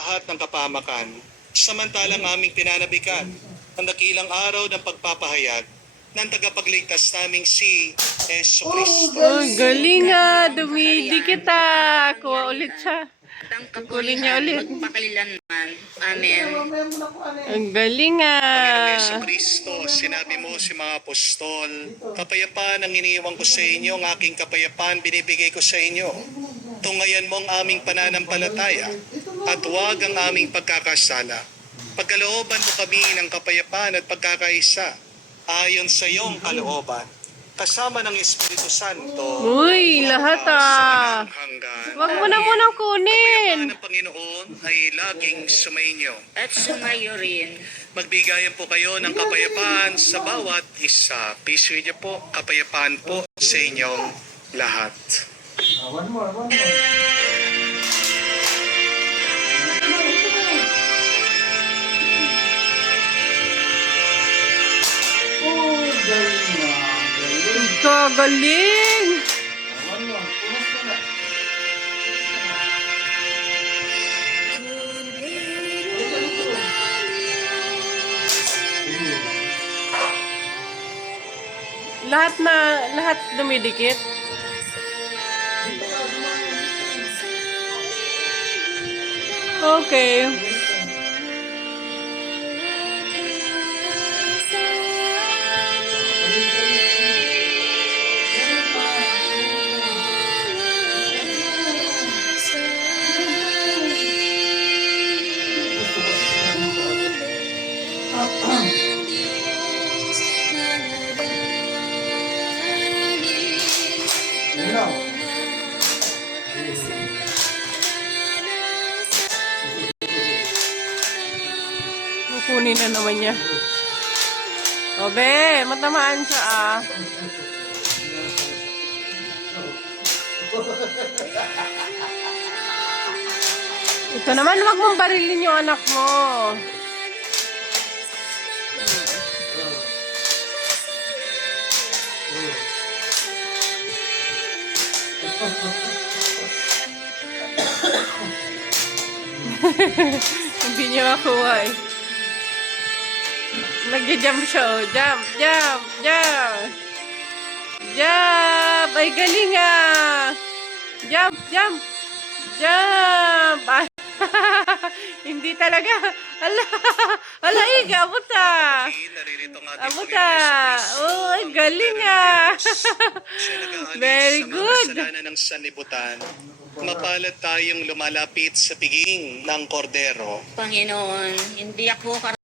lahat ng kapahamakan, samantalang aming pinanabikan ang dakilang araw ng pagpapahayag ng tagapagligtas naming si Yesu Cristo. Oh, galing nga. Dumidikit ah. Kuha ulit siya. Ang Kunin niya ulit. magpakailanman. Amen. Ang galing Panginoong Yesu ah. Cristo, sinabi mo si mga apostol, kapayapaan ang iniiwan ko sa inyo, ang aking kapayapaan binibigay ko sa inyo. Tungayan mo ang aming pananampalataya at huwag ang aming pagkakasala. Pagkalooban mo kami ng kapayapaan at pagkakaisa ayon sa iyong kalooban, kasama ng Espiritu Santo. Uy, lahat ah. Wag mo na munang kunin. Kapayapaan ng Panginoon ay laging sumainyo. At sumayo rin. Magbigayan po kayo ng kapayapaan sa bawat isa. Peace with you po. Kapayapaan po sa inyong lahat. One more. Oh, galing na. Galing. Kagaling. One more. Punas ka na. Lahat dumidikit. Okay. Now. Kukunin na naman niya. O be, matamaan siya ah. Ito naman, wag mong barilin yung anak mo. Hindi niya makuha eh. Nagja-jump siya oh. Jump. Jump. Ay, galing ah. Jump. Ay. Hindi talaga. Ala, abot ah. Naririto ng ating Abot Panginoon Yesu ah. Cristo, Oh, ay, ang galing Kordero ng ah. Diyos. Siya nag-aalis Very sa mga good. kasalanan ng sanlibutan. Mapalad tayong lumalapit sa piging ng kordero. Panginoon, hindi ako